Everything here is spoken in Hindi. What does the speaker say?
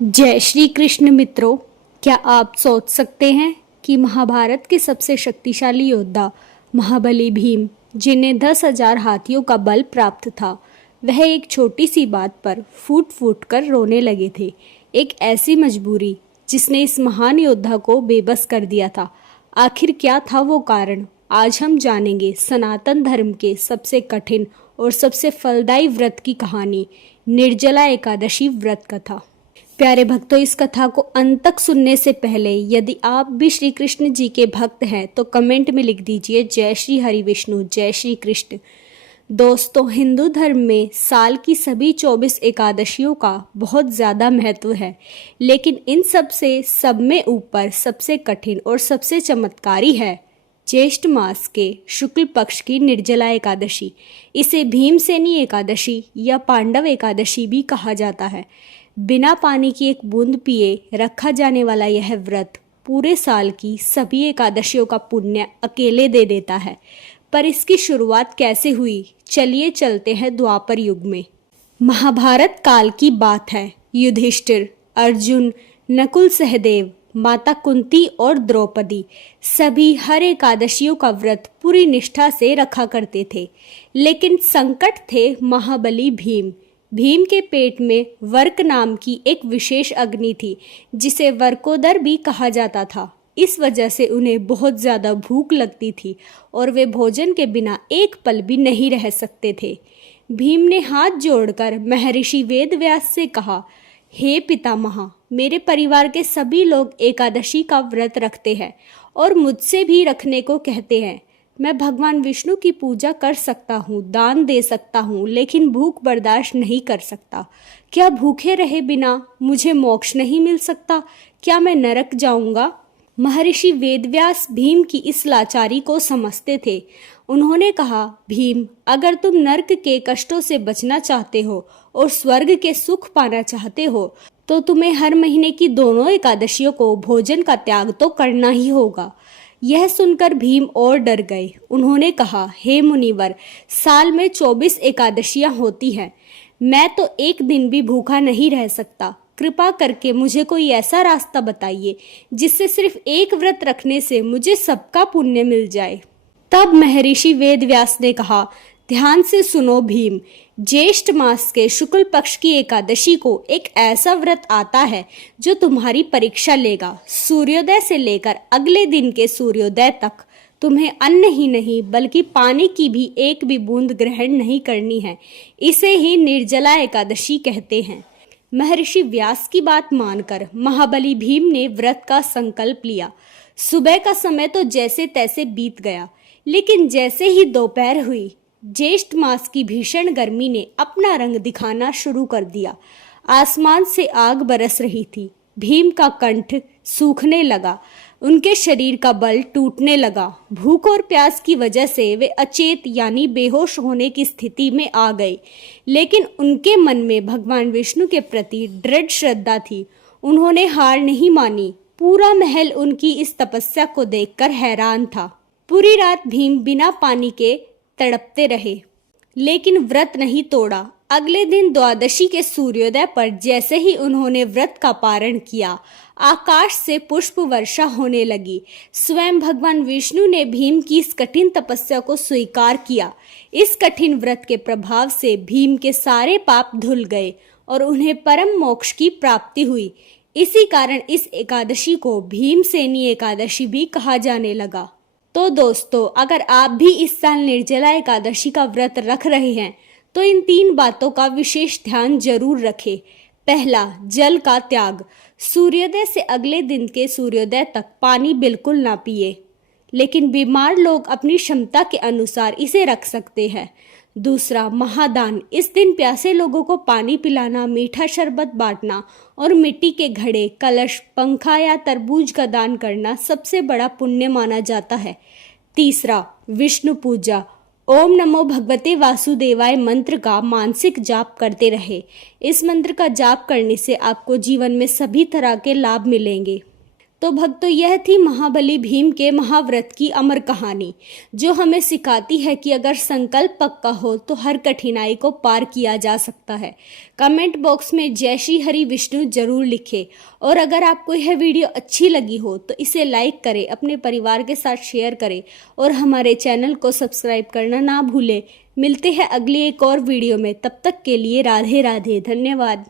जय श्री कृष्ण मित्रों, क्या आप सोच सकते हैं कि महाभारत के सबसे शक्तिशाली योद्धा महाबली भीम, जिन्हें 10,000 हाथियों का बल प्राप्त था, वह एक छोटी सी बात पर फूट फूट कर रोने लगे थे। एक ऐसी मजबूरी जिसने इस महान योद्धा को बेबस कर दिया था। आखिर क्या था वो कारण? आज हम जानेंगे सनातन धर्म के सबसे कठिन और सबसे फलदायी व्रत की कहानी, निर्जला एकादशी व्रत कथा। प्यारे भक्तों, इस कथा को अंत तक सुनने से पहले यदि आप भी श्री कृष्ण जी के भक्त हैं तो कमेंट में लिख दीजिए जय श्री हरि विष्णु, जय श्री कृष्ण। दोस्तों, हिंदू धर्म में साल की सभी 24 एकादशियों का बहुत ज़्यादा महत्व है, लेकिन इन सब में ऊपर सबसे कठिन और सबसे चमत्कारी है ज्येष्ठ मास के शुक्ल पक्ष की निर्जला एकादशी। इसे भीमसेनी एकादशी या पांडव एकादशी भी कहा जाता है। बिना पानी की एक बूंद पिए रखा जाने वाला यह व्रत पूरे साल की सभी एकादशियों का पुण्य अकेले दे देता है। पर इसकी शुरुआत कैसे हुई? चलिए चलते हैं द्वापर युग में। महाभारत काल की बात है। युधिष्ठिर, अर्जुन, नकुल सहदेव, माता कुंती और द्रौपदी सभी हर एकादशियों का व्रत पूरी निष्ठा से रखा करते थे। लेकिन संकट थे महाबली भीम। भीम के पेट में वर्क नाम की एक विशेष अग्नि थी, जिसे वर्कोदर भी कहा जाता था। इस वजह से उन्हें बहुत ज़्यादा भूख लगती थी और वे भोजन के बिना एक पल भी नहीं रह सकते थे। भीम ने हाथ जोड़कर महर्षि वेदव्यास से कहा, हे पितामह, मेरे परिवार के सभी लोग एकादशी का व्रत रखते हैं और मुझसे भी रखने को कहते हैं। मैं भगवान विष्णु की पूजा कर सकता हूँ, दान दे सकता हूँ, लेकिन भूख बर्दाश्त नहीं कर सकता। क्या भूखे रहे बिना मुझे मोक्ष नहीं मिल सकता? क्या मैं नरक जाऊंगा? महर्षि वेदव्यास भीम की इस लाचारी को समझते थे। उन्होंने कहा, भीम, अगर तुम नरक के कष्टों से बचना चाहते हो और स्वर्ग के सुख पाना चाहते हो तो तुम्हें हर महीने की दोनों एकादशियों को भोजन का त्याग तो करना ही होगा। यह सुनकर भीम और डर गए। उन्होंने कहा, हे मुनिवर, साल में 24 एकादशियां होती हैं। मैं तो एक दिन भी भूखा नहीं रह सकता। कृपा करके मुझे कोई ऐसा रास्ता बताइए जिससे सिर्फ एक व्रत रखने से मुझे सबका पुण्य मिल जाए। तब महर्षि वेदव्यास ने कहा, ध्यान से सुनो भीम, ज्येष्ठ मास के शुक्ल पक्ष की एकादशी को एक ऐसा व्रत आता है जो तुम्हारी परीक्षा लेगा। सूर्योदय से लेकर अगले दिन के सूर्योदय तक तुम्हें अन्न ही नहीं बल्कि पानी की भी एक भी बूंद ग्रहण नहीं करनी है। इसे ही निर्जला एकादशी कहते हैं। महर्षि व्यास की बात मानकर महाबली भीम ने व्रत का संकल्प लिया। सुबह का समय तो जैसे तैसे बीत गया, लेकिन जैसे ही दोपहर हुई, ज्येष्ठ मास की भीषण गर्मी ने अपना रंग दिखाना शुरू कर दिया। आसमान से आग बरस रही थी। भीम का कंठ सूखने लगा, उनके शरीर का बल टूटने लगा। भूख और प्यास की वजह से वे अचेत यानी बेहोश होने की स्थिति में आ गए। लेकिन उनके मन में भगवान विष्णु के प्रति दृढ़ श्रद्धा थी। उन्होंने हार नहीं मानी। पूरा महल उनकी इस तपस्या को देखकर हैरान था। पूरी रात भीम बिना पानी के तड़पते रहे, लेकिन व्रत नहीं तोड़ा। अगले दिन द्वादशी के सूर्योदय पर जैसे ही उन्होंने व्रत का पारण किया, आकाश से पुष्प वर्षा होने लगी। स्वयं भगवान विष्णु ने भीम की इस कठिन तपस्या को स्वीकार किया। इस कठिन व्रत के प्रभाव से भीम के सारे पाप धुल गए और उन्हें परम मोक्ष की प्राप्ति हुई। इसी कारण इस एकादशी को भीमसेनी एकादशी भी कहा जाने लगा। तो दोस्तों, अगर आप भी इस साल निर्जला एकादशी का व्रत रख रहे हैं तो इन 3 बातों का विशेष ध्यान जरूर रखें। पहला, जल का त्याग। सूर्योदय से अगले दिन के सूर्योदय तक पानी बिल्कुल ना पिए, लेकिन बीमार लोग अपनी क्षमता के अनुसार इसे रख सकते हैं। दूसरा, महादान। इस दिन प्यासे लोगों को पानी पिलाना, मीठा शरबत बांटना और मिट्टी के घड़े, कलश, पंखा या तरबूज का दान करना सबसे बड़ा पुण्य माना जाता है। तीसरा, विष्णु पूजा। ओम नमो भगवते वासुदेवाय मंत्र का मानसिक जाप करते रहे। इस मंत्र का जाप करने से आपको जीवन में सभी तरह के लाभ मिलेंगे। तो भक्तों, यह थी महाबली भीम के महाव्रत की अमर कहानी, जो हमें सिखाती है कि अगर संकल्प पक्का हो तो हर कठिनाई को पार किया जा सकता है। कमेंट बॉक्स में जय श्री हरि विष्णु जरूर लिखें। और अगर आपको यह वीडियो अच्छी लगी हो तो इसे लाइक करें, अपने परिवार के साथ शेयर करें और हमारे चैनल को सब्सक्राइब करना ना भूलें। मिलते हैं अगली एक और वीडियो में, तब तक के लिए राधे राधे, धन्यवाद।